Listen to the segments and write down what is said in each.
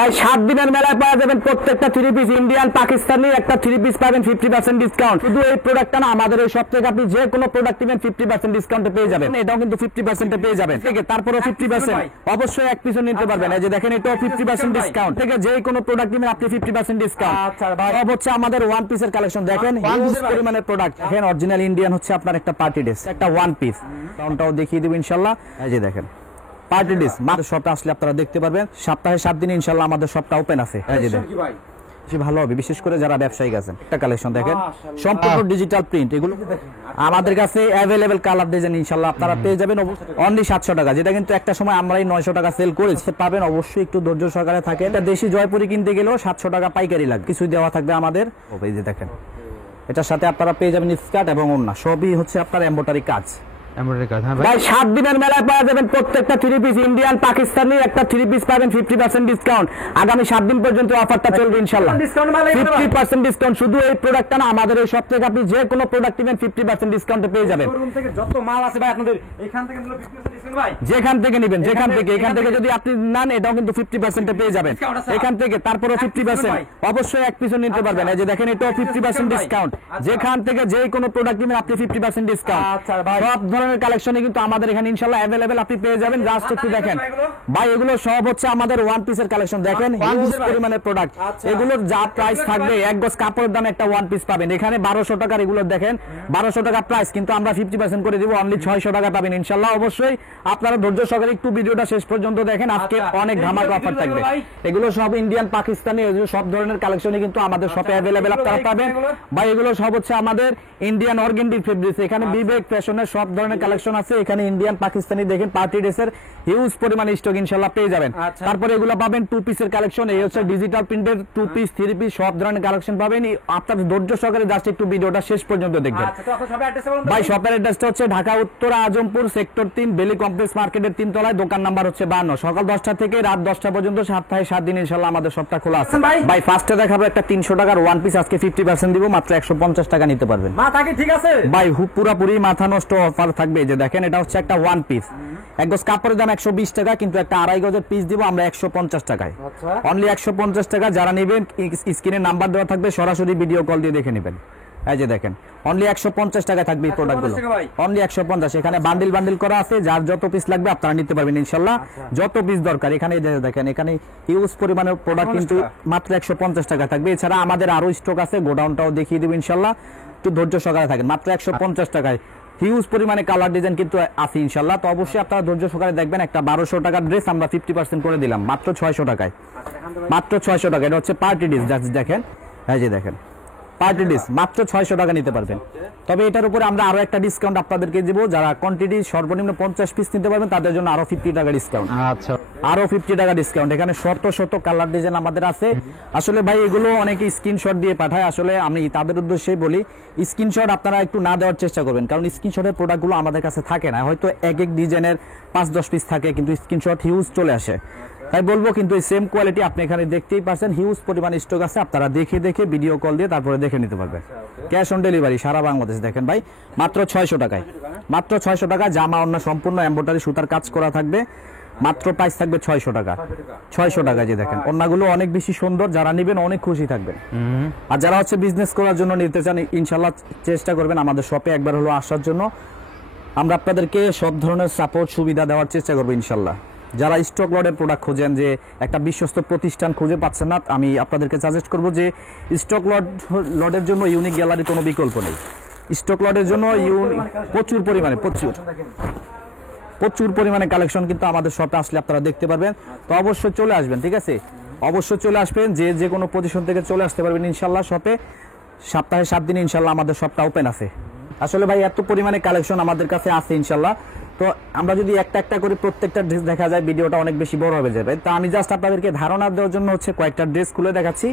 ভাই 7 দিনের মেলায় পাওয়া যাবেন প্রত্যেকটা 3 পিস ইন্ডিয়ান পাকিস্তানি একটা 3 পিস পাবেন 50% ডিসকাউন্ট। শুধু এই প্রোডাক্টটা না, আমাদের এই সব থেকে আপনি যে কোনো প্রোডাক্ট কিনেন 50% ডিসকাউন্টে পেয়ে যাবেন। এটাও কিন্তু 50% এ পেয়ে যাবেন। ঠিক আছে, তারপরেও 50% অবশ্যই এক পিসও নিতে পারবেন। এই যে দেখেন, এটাও 50% ডিসকাউন্ট। থেকে যে কোনো প্রোডাক্ট কিনেন আপনি 50% ডিসকাউন্ট। আচ্ছা ভাই, সব হচ্ছে আমাদের ওয়ান পিসের কালেকশন। দেখেন হিউজ পরিমাণের প্রোডাক্ট। দেখেন অরিজিনাল ইন্ডিয়ান হচ্ছে আপনার একটা পার্টি ড্রেস, একটা ওয়ান পিস। দামটাও দেখিয়ে দেব ইনশাআল্লাহ। এই যে দেখেন পার্টি ড্রেস, মাত্র শপে আসলে আপনারা দেখতে পারবেন। সপ্তাহে 7 দিন ইনশাআল্লাহ আমাদের শপটা ওপেন আছে। এই যে দেখেন ভালো হবে, বিশেষ করে যারা ব্যবসায়িক আছেন। একটা কালেকশন দেখেন, সম্পূর্ণ ডিজিটাল প্রিন্ট। এগুলো আমাদের কাছে অ্যাভেলেবেল কালার ডিজাইন ইনশাআল্লাহ আপনারা পেয়ে যাবেন অনলি 700 টাকা, যেটা কিন্তু একটা সময় আমরাই 900 টাকা সেল করেছি। পাবেন অবশ্যই একটু ধৈর্য সহকারে থাকে। এটা দেশি জয়পুরি কিনতে গেলেও 700 টাকা পাইকারি লাগে, কিছুই দেওয়া থাকবে আমাদের। এই যে দেখেন, এটার সাথে আপনারা পেয়ে যাবেন স্কার্ট এবং ওড়না, সবই হচ্ছে আপনার এমব্রয়ডারি কাজ। ভাই 7 দিনের মেলায় পাওয়া যাবেন প্রত্যেকটা 3 পিস ইন্ডিয়ান পাকিস্তানি একটা 3 পিস পাবেন 50% ডিসকাউন্ট। আগামী 7 দিন পর্যন্ত অফারটা চলবে ইনশাআল্লাহ। 50% ডিসকাউন্ট। শুধু এই প্রোডাক্টটা না, আমাদের এই সব থেকে আপনি যে কোনো প্রোডাক্ট কিনেন 50% ডিসকাউন্টে পেয়ে যাবেন। শোরুম থেকে যত মাল আছে ভাই আপনাদের এখান থেকে নিলে 50% ডিসকাউন্ট ভাই। যেখান থেকে নেবেন, যেখান থেকে, এখান থেকে যদি আপনি নেন এটাও কিন্তু 50% এ পেয়ে যাবেন এখান থেকে। তারপরেও 50% অবশ্যই এক পিসও নিতে পারবেন। এই যে দেখেন, এটাও 50% ডিসকাউন্ট। যেখান থেকে যে কোনো প্রোডাক্ট কিনেন আপনি 50% ডিসকাউন্ট। আচ্ছা ভাই, সব ধরনের কালেকশনে কিন্তু আমাদের এখানে ইনশাআল্লাহ अवेलेबल আপনি পেয়ে যাবেন। জাস্ট একটু দেখেন ভাই, এগুলো সব হচ্ছে আমাদের ওয়ান পিসের কালেকশন। দেখেন হিউজ পরিমাণের প্রোডাক্ট। এগুলোর যা প্রাইস থাকবে, এক গজ কাপড়ের দামে একটা ওয়ান পিস পাবেন। এখানে 1200 টাকার এগুলো দেখেন 1200 টাকা প্রাইস, কিন্তু আমরা 50% করে দিব, অনলি 600 টাকা পাবেন ইনশাআল্লাহ। অবশ্যই আপনারা ধৈর্য সহকারে একটু ভিডিওটা শেষ পর্যন্ত দেখেন, আজকে অনেক ধামাকা অফার থাকবে। এগুলো সব ইন্ডিয়ান পাকিস্তানি, এগুলো সব ধরনের কালেকশনই কিন্তু আমাদের শপে अवेलेबल আপনারা পাবেন ভাই। এগুলো সব হচ্ছে আমাদের ইন্ডিয়ান অর্গেন্ডি ফেব্রিক্স। এখানে বিবেক ফ্যাশনের সব ধরনের কালেকশন আছে। এখানে ইন্ডিয়ান পাকিস্তানি দেখেন পার্টি ড্রেসের হিউজ পরিমাণে স্টক ইনশাআল্লাহ পেয়ে যাবেন। তারপরে এগুলো পাবেন 2 পিসের কালেকশন। এই হচ্ছে ডিজিটাল প্রিন্টের 2 পিস 3 পিস সব ধরনের কালেকশন পাবেন। আপনার ধৈর্য সহকারে জাস্ট একটু ভিডিওটা শেষ পর্যন্ত দেখবেন ভাই। শপের অ্যাড্রেসটা হচ্ছে ঢাকা উত্তর আজমপুর সেক্টর 3 বেলি কমপ্লেক্স মার্কেটের 3 তলায়, দোকান নাম্বার হচ্ছে 52। সকাল 10টা থেকে রাত 10টা পর্যন্ত সপ্তাহে 7 দিন ইনশাআল্লাহ আমাদের শপটা খোলা আছে ভাই। ফার্স্টে দেখাবো একটা 300 টাকার ওয়ান পিস, আজকে 50% দিব, মাত্র 150 টাকা নিতে পারবেন। মাথা কি ঠিক আছে ভাই? পুরোপুরি মাথা নষ্ট অফার থাকবে। যে দেখেন, এটা হচ্ছে একটা ওয়ান পিস, এক গজ কাপড়ের দাম 120 টাকা, কিন্তু একটা 2.5 গজের পিস দিব আমরা 150 টাকায়, অনলি 150 টাকা। যারা নেবেন স্ক্রিনে নাম্বার দেওয়া থাকবে, সরাসরি ভিডিও কল দিয়ে দেখে নেবেন। এই যে দেখেন, অনলি 150 টাকা থাকবে এই প্রোডাক্টগুলো, অনলি 150। এখানে বান্ডিল বান্ডিল করা আছে, যার যত পিস লাগবে আপনারা নিতে পারবেন ইনশাআল্লাহ, যত পিস দরকার। এখানে দেখেন, এখানে হিউজ পরিমাণের প্রোডাক্ট কিন্তু মাত্র 150 টাকা থাকবে। এছাড়া আমাদের আরো স্টক আছে, গোডাউনটাও দেখিয়ে দেব ইনশাআল্লাহ। একটু ধৈর্য সহকারে থাকেন, মাত্র 150 টাকায় হিউজ পরিমাণে কালার ডিজাইন কিন্তু আছে ইনশাআল্লাহ। তো অবশ্যই আপনারা ধৈর্য সহকারে দেখবেন। একটা 1200 টাকার ড্রেস আমরা 50% করে দিলাম মাত্র 600 টাকায়, মাত্র 600 টাকা। এটা হচ্ছে পার্টি ড্রেস, দেখেন, এই যে দেখেন পার্টি ড্রেস মাত্র 600 টাকা নিতে পারবেন। তবে এটার উপরে আমরা আরো একটা ডিসকাউন্ট আপনাদেরকে দিব। যারা কোয়ান্টিটি সর্বনিম্ন 50 পিস নিতে পারবেন তাদের জন্য আরো 50 টাকা ডিসকাউন্ট। আচ্ছা, আরো 50 টাকা ডিসকাউন্ট। এখানে শত কালার ডিজাইন আমাদের আছে। আসলে ভাই, এগুলো অনেকে স্ক্রিনশট দিয়ে পাঠায়। আসলে আমি তাদের উদ্দেশ্যেই বলি, স্ক্রিনশট আপনারা একটু না দেওয়ার চেষ্টা করবেন, কারণ স্ক্রিনশটের প্রোডাক্টগুলো আমাদের কাছে থাকে না। হয়তো এক ডিজাইনের 5-10 পিস থাকে, কিন্তু স্ক্রিনশট হিউজ চলে আসে। তাই বলবো, কিন্তু এই সেম কোয়ালিটি আপনি এখানে দেখতেই পাচ্ছেন, হিউজ পরিমাণ স্টক আছে। আপনারা দেখে ভিডিও কল দিয়ে তারপরে দেখে নিতে পারবেন। ক্যাশ অন ডেলিভারি সারা বাংলাদেশ। দেখেন ভাই, মাত্র 600 টাকায়, মাত্র 600 টাকা। জামা অন্য সম্পূর্ণ এমব্রয়ডারি সুতার কাজ করা থাকবে, মাত্র প্রাইস থাকবে 600 টাকা, 600 টাকা। যে দেখেন, অন্যগুলো অনেক বেশি সুন্দর, যারা নেবেন অনেক খুশি থাকবেন। আর যারা হচ্ছে বিজনেস করার জন্য নিতে চান, ইনশাআল্লাহ চেষ্টা করবেন আমাদের শপে একবার হলো আসার জন্য। আমরা আপনাদেরকে সব ধরনের সাপোর্ট সুবিধা দেওয়ার চেষ্টা করবো ইনশাআল্লাহ। যারা স্টক লটের প্রোডাক্ট খোঁজেন, যে একটা বিশ্বস্ত প্রতিষ্ঠান খুঁজে পাচ্ছেন না, আমি আপনাদেরকে সাজেস্ট করব যে স্টক লটের জন্য ইউনিক গ্যালারি কোনো বিকল্প নেই। স্টক লটের জন্য প্রচুর পরিমাণে কালেকশন কিন্তু আমাদের শপে আসলে আপনারা দেখতে পারবেন। তো অবশ্যই চলে আসবেন, ঠিক আছে? অবশ্যই চলে আসবেন, যে কোনো পজিশন থেকে চলে আসতে পারবেন ইনশাআল্লাহ শপে। সপ্তাহে 7 দিন ইনশাআল্লাহ আমাদের শপটা ওপেন আছে। আসলে ভাই, এত পরিমাণে কালেকশন আমাদের কাছে আছে ইনশাআল্লাহ। তো আমরা যদি একটা করে প্রত্যেকটা ড্রেস দেখা যায়, ভিডিওটা অনেক বেশি বড় হয়ে যাবে। তো আমি জাস্ট আপনাদেরকে ধারণা দেওয়ার জন্য হচ্ছে কয়েকটা ড্রেস খুলে দেখাচ্ছি,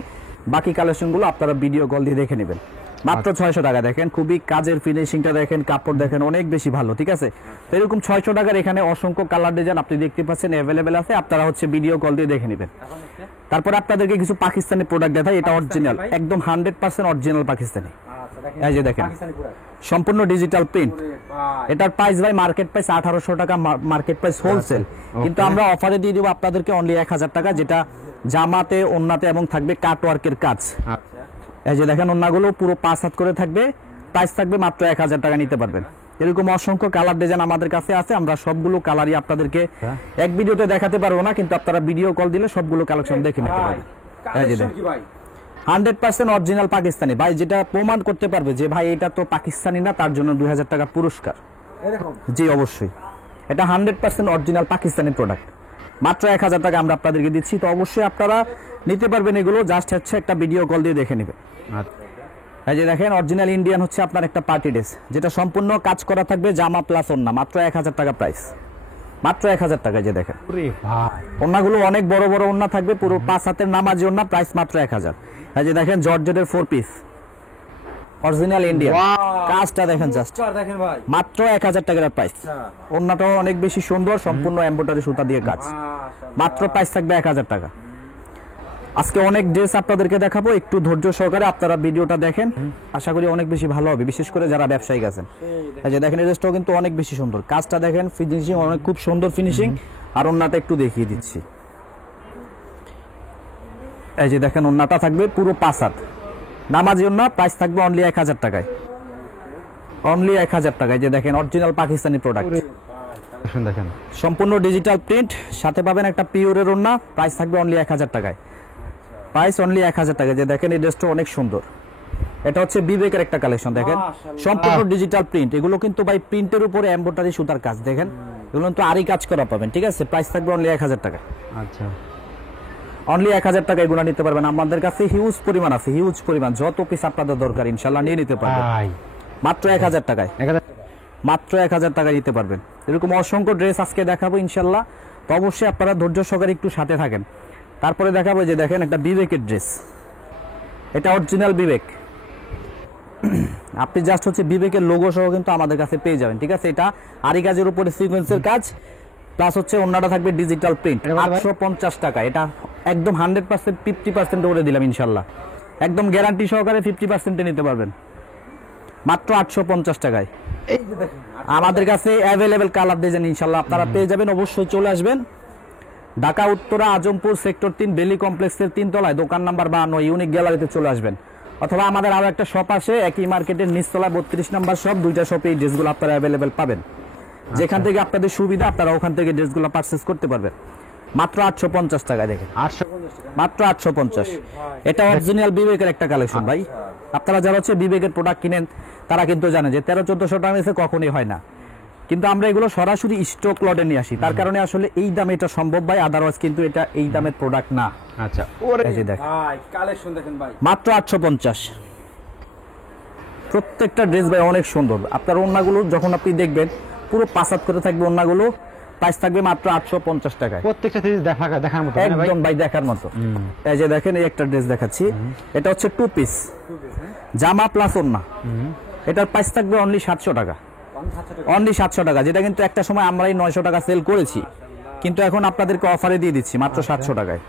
বাকি কালেকশনগুলো আপনারা ভিডিও কল দিয়ে দেখে নেবেন। মাত্র 600 টাকা। দেখেন, খুবই কাজের ফিনিশিংটা দেখেন, কাপড় দেখেন, অনেক বেশি ভালো, ঠিক আছে? তো এরকম 600 টাকার এখানে অসংখ্য কালার ডিজাইন আপনি দেখতে পাচ্ছেন अवेलेबल আছে। আপনারা হচ্ছে ভিডিও কল দিয়ে দেখে নেবেন। তারপর আপনাদেরকে কিছু পাকিস্তানি প্রোডাক্ট দেখাই। এটা অরিজিনাল, একদম 100% অরিজিনাল পাকিস্তানি। এই যে দেখেন সম্পূর্ণ ডিজিটাল প্রিন্ট। এটার প্রাইস ভাই মার্কেট প্রাইস 1800 টাকা, মার্কেট প্রাইস হোলসেল, কিন্তু আমরা অফারে দিয়ে দেবো আপনাদেরকে অনলি 1000 টাকা, যেটা জামাতে ওন্নাতে এবং থাকবে কাট ওয়ার্কের কাজ। এই যে দেখেন ওন্নাগুলো পুরো 5 হাত করে থাকবে, প্রাইস থাকবে মাত্র 1000 টাকা, নিতে পারবেন। এরকম অসংখ্য কালার ডিজাইন আমাদের কাছে আছে, আমরা সবগুলো কালারই আপনাদেরকে এক ভিডিওতে দেখাতে পারবো না, কিন্তু আপনারা ভিডিও কল দিলে সবগুলো কালেকশন দেখে নিতে পারবেন। এই যে দেখেন 100% অরিজিনাল পাকিস্তানি ভাই, যেটা প্রমাণ করতে পারবে যে ভাই এটা তো পাকিস্তানি না, তার জন্য 2000 টাকা পুরস্কার। জি অবশ্যই, এটা 100% অরিজিনাল পাকিস্তানি প্রোডাক্ট, মাত্র 1000 টাকা আমরা আপনাদেরকে দিচ্ছি। তো অবশ্যই আপনারা নিতে পারবেন এগুলো, জাস্ট হচ্ছে একটা ভিডিও কল দিয়ে দেখে নেবেন। এই যে দেখেন অরিজিনাল ইন্ডিয়ান হচ্ছে আপনার একটা পার্টি ড্রেস, যেটা সম্পূর্ণ কাজ করা থাকবে, জামা প্লাস ওন্না, মাত্র 1000 টাকা প্রাইস, মাত্র 1000 টাকা। যে দেখেন ওন্নাগুলো অনেক বড় বড় ওন্না থাকবে, পুরো 5 হাতের নামাজি ওন্না, প্রাইস মাত্র 1000। এই যে দেখেন জর্জেটের 4 পিস অরিজিনাল ইন্ডিয়ান, কাজটা দেখেন জাস্ট, মাত্র 1000 টাকার প্রাইস। ওন্নাটাও অনেক বেশি সুন্দর, সম্পূর্ণ এমব্রয়ডারি সুতা দিয়ে কাজ, মাত্র প্রাইস থাকবে 1000 টাকা। আজকে অনেক ড্রেস আপনাদেরকে দেখাবো, একটু ধৈর্য সহকারে আপনারা ভিডিওটা দেখেন, আশা করি অনেক বেশি ভালো হবে, বিশেষ করে যারা ব্যবসায়িক আছেন। এই যে দেখেন এই ড্রেসটাও কিন্তু অনেক বেশি সুন্দর, কাজটা দেখেন, ফিনিশিং অনেক খুব সুন্দর ফিনিশিং। আর ওন্নাটা একটু দেখিয়ে দিচ্ছি, এই যে দেখেন ওন্নাটা থাকবে পুরো 5 হাত নামাজি ওন্না, প্রাইস থাকবে অনলি 1000 টাকায়, অনলি 1000 টাকায়। যে দেখেন অরিজিনাল পাকিস্তানি প্রোডাক্ট, দেখেন সম্পূর্ণ ডিজিটাল প্রিন্ট, সাথে পাবেন একটা পিওরের ওন্না, প্রাইস থাকবে অনলি 1000 টাকায়, প্রাইস অনলি 1000 টাকা। যে দেখেন এই ড্রেসটা অনেক সুন্দর, এটা হচ্ছে বিবেকের একটা কালেকশন, দেখেন সম্পূর্ণ ডিজিটাল প্রিন্ট, এগুলো কিন্তু ভাই প্রিন্টের উপরে এমব্রয়ডারি সুতার কাজ, দেখেন এগুলো কিন্তু আরই কাজ করা পাবেন, ঠিক আছে। প্রাইস থাকবে অনলি 1000 টাকা, আচ্ছা অনলি 1000 টাকা, এগুলো নিতে পারবেন। আমাদের কাছে হিউজ পরিমাণ আছে, হিউজ পরিমাণ, যত পিস আপনাদের দরকার ইনশাআল্লাহ নিয়ে নিতে পারবেন, মাত্র 1000 টাকায়, মাত্র 1000 টাকা নিতে পারবেন। এরকম অসংখ্য ড্রেস আজকে দেখাবো ইনশাআল্লাহ, তো অবশ্যই আপনারা ধৈর্য সহকারে একটু সাথে থাকেন। তারপরে দেখাবো যে দেখেন একটা বিবেকের ড্রেস, এটা অরিজিনাল বিবেক, আপনি জাস্ট হচ্ছে বিবেকের লোগো সহ কিন্তু আমাদের কাছে পেয়ে যাবেন, ঠিক আছে। এটা আরি কাজের উপরে সিকোয়েন্সের কাজ, প্লাস হচ্ছে ওন্নাটা থাকবে ডিজিটাল প্রিন্ট, 850 টাকা। এটা একদম 100% 50% করে দিলাম ইনশাআল্লাহ, একদম গ্যারান্টি সহকারে 50% নিতে পারবেন, মাত্র 850 টাকায়। আমাদের কাছে অ্যাভেলেবেল কালার ডিজাইন ইনশাআল্লাহ আপনারা পেয়ে যাবেন, অবশ্যই চলে আসবেন। ঢাকা উত্তরা আজমপুর সেক্টর 3 বেলি কমপ্লেক্সের 3 তলায় দোকান নাম্বার 52 ইউনিক গ্যালারিতে চলে আসবেন, অথবা আমাদের আরো একটা শপ আছে একই মার্কেটের নিচতলায় 32 নাম্বার শপ, দুইটা শপে এই ড্রেসগুলো আপনারা অ্যাভেলেবেল পাবেন, যেখান থেকে আপনাদের সুবিধা আপনারা ওখান থেকে ড্রেসগুলো পারচেজ করতে পারবেন, মাত্র 850 টাকা। দেখেন মাত্র 850, এটা অরিজিনাল বিবেকের একটা কালেকশন ভাই। আপনারা যারা হচ্ছে বিবেকের প্রোডাক্ট কিনেন তারা কিন্তু জানেন যে 1300-1400 টাকা নিচে কখনোই হয় না, কিন্তু আমরা এগুলো সরাসরি স্টক লটে নিয়ে আসি, তার কারণে আসলে এই দামে এটা সম্ভব ভাই, আদারওয়াইজ কিন্তু এটা এই দামের প্রোডাক্ট না। আচ্ছা এই যে দেখেন ভাই কালেকশন দেখেন ভাই, মাত্র 850, প্রত্যেকটা ড্রেস ভাই অনেক সুন্দর। আপনার ওন্নাগুলো যখন আপনি দেখবেন পুরো 5 হাত করে থাকবে ওন্নাগুলো, প্রাইস থাকবে মাত্র 850 টাকায়, প্রত্যেকটা ড্রেস দেখার মতো, একদম ভাই দেখার মতো। এই যে দেখেন এই একটা ড্রেস দেখাচ্ছি, এটা হচ্ছে 2 পিস জামা প্লাস ওন্না, এটার প্রাইস থাকবে অনলি 700 টাকা, অনলি 700 টাকা, যেটা কিন্তু একটা সময় আমরাই 900 টাকা সেল করেছি, কিন্তু এখন আপনাদেরকে অফারে দিয়ে দিচ্ছি মাত্র 700 টাকায়।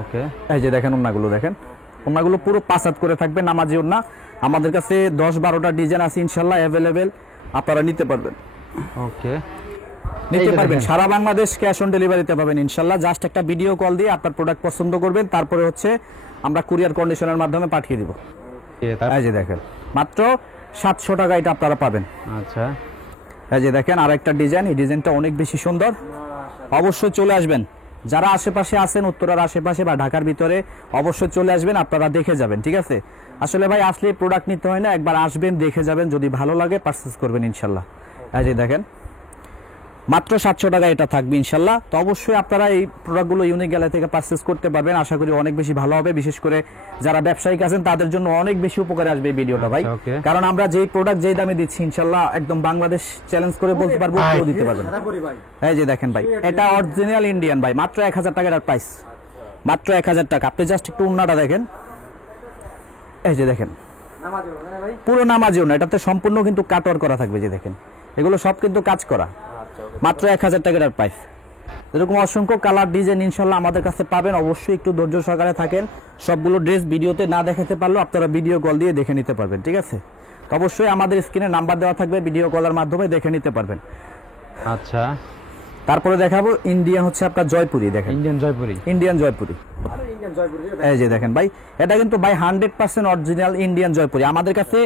ওকে এই যে দেখেন ওন্নাগুলো, দেখেন ওন্নাগুলো পুরো 5 হাত করে থাকবে নামাজি ওন্না, আমাদের কাছে 10-12টা ডিজাইন আছে ইনশাআল্লাহ অ্যাভেলেবেল, আপনারা নিতে পারবেন। ওকে নিতে পারবেন, সারা বাংলাদেশ ক্যাশ অন ডেলিভারিতে পাবেন ইনশাআল্লাহ। জাস্ট একটা ভিডিও কল দিয়ে আপনার প্রোডাক্ট পছন্দ করবেন, তারপরে হচ্ছে আমরা কুরিয়ার কন্ডিশনের মাধ্যমে পাঠিয়ে দিব। এই যে দেখেন মাত্র 700 টাকা এটা আপনারা পাবেন। আচ্ছা এই যে দেখেন আরেকটা ডিজাইন, এই ডিজাইনটা অনেক বেশি সুন্দর, অবশ্যই চলে আসবেন। যারা আশেপাশে আছেন উত্তরার আশেপাশে বা ঢাকার ভিতরে অবশ্যই চলে আসবেন, আপনারা দেখে যাবেন, ঠিক আছে। আসলে ভাই আসলে প্রোডাক্ট নিতে হয় না, একবার আসবেন দেখে যাবেন, যদি ভালো লাগে পারচেজ করবেন ইনশাআল্লাহ। এই যে দেখেন মাত্র 700 টাকা এটা থাকবে ইনশাআল্লাহ। তো অবশ্যই আপনারা এই প্রোডাক্টগুলো ইউনিক গ্যালারি থেকে পারচেজ করতে পারবেন, আশা করি অনেক বেশি ভালো হবে, বিশেষ করে যারা ব্যবসায়িক আছেন তাদের জন্য অনেক বেশি উপকারে আসবে এই ভিডিওটা ভাই, কারণ আমরা যেই প্রোডাক্ট যেই দামে দিচ্ছি ইনশাআল্লাহ একদম বাংলাদেশ চ্যালেঞ্জ করে বলতে পারবো, কেউ দিতে পারবেন। এই যে দেখেন ভাই এটা অরিজিনাল ইন্ডিয়ান ভাই, মাত্র 1000 টাকার প্রাইস, মাত্র 1000 টাকা। আপনি জাস্ট একটু ওন্নাটা দেখেন, এই যে দেখেন পুরো নামাজি ওন্না, এটাতে সম্পূর্ণ কিন্তু কাটওয়ার করা থাকবে, যে দেখেন এগুলো সব কিন্তু কাজ করা, মাত্র 1000 টাকার প্রাইস। এরকম অসংখ্য কালার ডিজাইন ইনশাআল্লাহ আমাদের কাছে পাবেন, অবশ্যই একটু ধৈর্য সহকারে থাকেন, সবগুলো ড্রেস ভিডিওতে না দেখাতে পারলেও আপনারা ভিডিও কল দিয়ে দেখে নিতে পারবেন, ঠিক আছে। তো অবশ্যই আমাদের স্ক্রিনে নাম্বার দেওয়া থাকবে, ভিডিও কলের মাধ্যমে দেখে নিতে পারবেন। আচ্ছা, তারপরে দেখাবো ইন্ডিয়ান হচ্ছে আপনার জয়পুরি। দেখেন ইন্ডিয়ান জয়পুরি, এই যে দেখেন ভাই, এটা কিন্তু ভাই 100% অরিজিনাল ইন্ডিয়ান জয়পুরি। আমাদের কাছে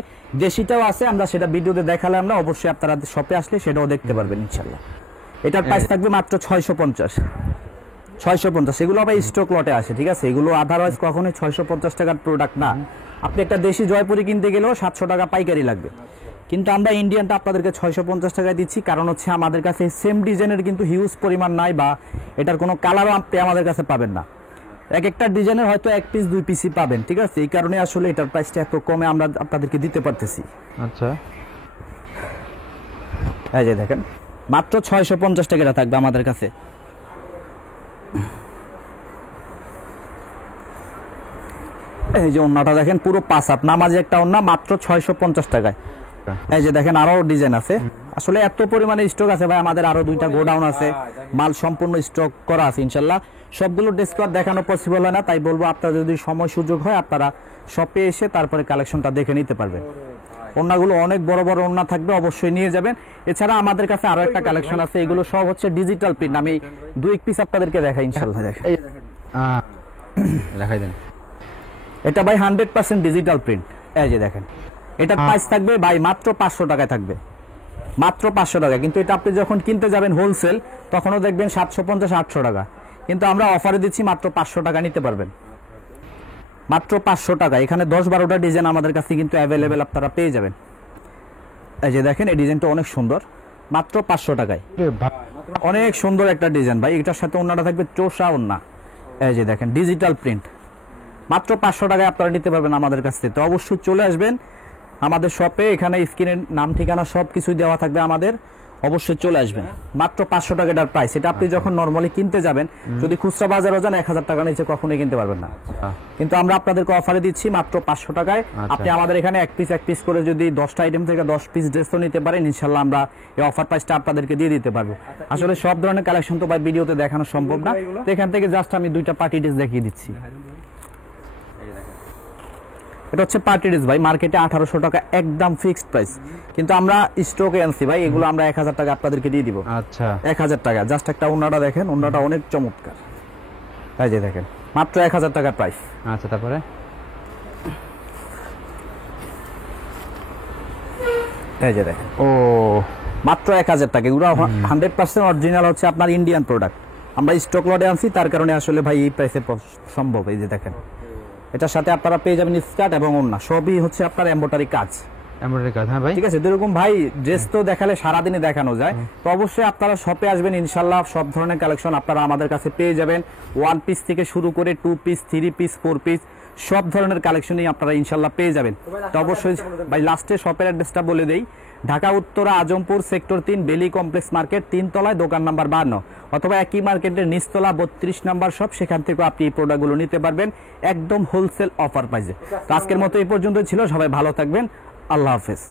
দেশিটাও আছে, আমরা সেটা ভিডিওতে দেখালে আমরা অবশ্যই আপনারা শপে আসলে সেটাও দেখতে পারবেন ইনশাল্লাহ। এটার প্রাইস থাকবে মাত্র 650। এগুলো আবার স্টক লটে আসে, ঠিক আছে? এগুলো আদারওয়াইজ কখনোই 650 টাকার প্রোডাক্ট না। আপনি একটা দেশি জয়পুরি কিনতে গেলেও 700 টাকা পাইকারি লাগবে, কিন্তু আমরা ইন্ডিয়ানটা আপনাদেরকে 650 টাকায় দিচ্ছি। কারণ হচ্ছে আমাদের কাছে সেম ডিজাইনের কিন্তু হিউজ পরিমাণ নাই, বা এটার কোনো কালারও আপনি আমাদের কাছে পাবেন না। এক একটা ডিজাইনের হয়তো 1 পিস 2 পিসই পাবেন, ঠিক আছে? এই কারণে আসলে এটার প্রাইসটা এত কমে আমরা আপনাদেরকে দিতে পারতেছি। আচ্ছা, এই যে দেখেন মাত্র 650 টাকা থাকবে আমাদের কাছে। এই যে ওন্নাটা দেখেন, পুরো 5 হাত নামাজি একটা ওন্না, মাত্র 650 টাকায়। এই যে দেখেন আরো ডিজাইন আছে। আসলে এত পরিমাণে স্টক আছে ভাই, আমাদের আরো 2টা গোডাউন আছে, মাল সম্পূর্ণ স্টক করা আছে ইনশাল্লাহ। সবগুলো ডিসপ্লে দেখানো পসিবল হয় না, তাই বলবো আপনারা যদি সময় সুযোগ হয় আপনারা শপে এসে তারপরে কালেকশনটা দেখে নিতে পারবেন। ওন্নাগুলো অনেক বড় বড় ওন্না থাকবে, অবশ্যই নিয়ে যাবেন। এছাড়া আমাদের কাছে আরো একটা কালেকশন আছে, এগুলো সব হচ্ছে ডিজিটাল প্রিন্ট। আমি 2 পিস আপনাদেরকে দেখাই ইনশাল্লাহ। দেখেন দেখাই দেন, এটা ভাই 100% ডিজিটাল প্রিন্ট। এই যে দেখেন, এটার প্রাইস থাকবে ভাই মাত্র 500 টাকায় থাকবে, মাত্র 500 টাকা। কিন্তু এটা আপনি যখন কিনতে যাবেন হোলসেল, তখনও দেখবেন 750-800 টাকা, কিন্তু আমরা অফারে দিচ্ছি মাত্র 500 টাকা নিতে পারবেন, মাত্র 500 টাকা। এখানে 10-12টা ডিজাইন আমাদের কাছে কিন্তু অ্যাভেলেবেল আপনারা পেয়ে যাবেন। এই যে দেখেন, এই ডিজাইনটা অনেক সুন্দর, মাত্র 500 টাকায়। অনেক সুন্দর একটা ডিজাইন ভাই, এটার সাথে ওন্নাটা থাকবে চোষা ওন্না। এই যে দেখেন ডিজিটাল প্রিন্ট, মাত্র 500 টাকায় আপনারা নিতে পারবেন আমাদের কাছ থেকে। তো অবশ্যই চলে আসবেন আমাদের শপে, এখানে স্ক্রিনের নাম ঠিকানা সব কিছুই দেওয়া থাকবে আমাদের, অবশ্যই চলে আসবেন। মাত্র 500 টাকা এটার প্রাইস। এটা আপনি যখন নরমালি কিনতে যাবেন, যদি খুচরা বাজারে যান 1000 টাকা নিচে কখনোই কিনতে পারবেন না, কিন্তু আমরা আপনাদেরকে অফারে দিচ্ছি মাত্র 500 টাকায়। আপনি আমাদের এখানে এক পিস করে যদি 10টা আইটেম থেকে 10 পিস ড্রেসও নিতে পারেন, ইনশাল্লাহ আমরা এই অফার প্রাইসটা আপনাদেরকে দিয়ে দিতে পারবো। আসলে সব ধরনের কালেকশন তো ভাই ভিডিওতে দেখানো সম্ভব না, তো এখান থেকে জাস্ট আমি 2টা পার্টি ড্রেস দেখিয়ে দিচ্ছি। এটা হচ্ছে পার্টি ড্রেস ভাই, মার্কেটে 1800 টাকা একদম ফিক্সড প্রাইস, কিন্তু আমরা স্টকে আনছি ভাই, এগুলো আমরা 1000 টাকা আপনাদেরকে দিয়ে দিব। আচ্ছা, 1000 টাকা। জাস্ট একটা ওন্নাটা দেখেন, ওন্নাটা অনেক চমৎকার। এই যে দেখেন মাত্র 1000 টাকার প্রাইস। আচ্ছা, তারপরে এই যে দেখেন, ও মাত্র 1000 টাকা। এগুলো 100% অরিজিনাল হচ্ছে আপনার ইন্ডিয়ান প্রোডাক্ট, আমরা স্টক লটে আনছি, তার কারণে আসলে ভাই এই প্রাইসে সম্ভব। এই যে দেখেন, এটার সাথে আপনারা পেয়ে যাবেন স্কার্ট এবং ওন্না, সবই হচ্ছে আপনার এমব্রয়ডারি কাজ। হ্যাঁ ভাই, ঠিক আছে? এরকম ভাই ড্রেস তো দেখালে সারাদিনে দেখানো যায়, তো অবশ্যই আপনারা শপে আসবেন ইনশাল্লাহ। সব ধরনের কালেকশন আপনারা আমাদের কাছে পেয়ে যাবেন, 1 পিস থেকে শুরু করে 2 পিস, 3 পিস, 4 পিস, সব ধরনের কালেকশনই আপনারা ইনশাল্লাহ পেয়ে যাবেন। তো অবশ্যই ভাই লাস্টে শপের অ্যাড্রেসটা বলে দেই, ঢাকা উত্তরা আজমপুর সেক্টর 3 বেলি কমপ্লেক্স মার্কেট 3 তলায় দোকান নাম্বার 52, অথবা একই মার্কেটের নিচতলা 32 নাম্বার শপ, সেখান থেকে আপনি এই প্রোডাক্টগুলো নিতে পারবেন একদম হোলসেল অফার প্রাইসে। তো আজকের মতো এই পর্যন্ত ছিল, সবাই ভালো থাকবেন, আল্লাহ হাফেজ।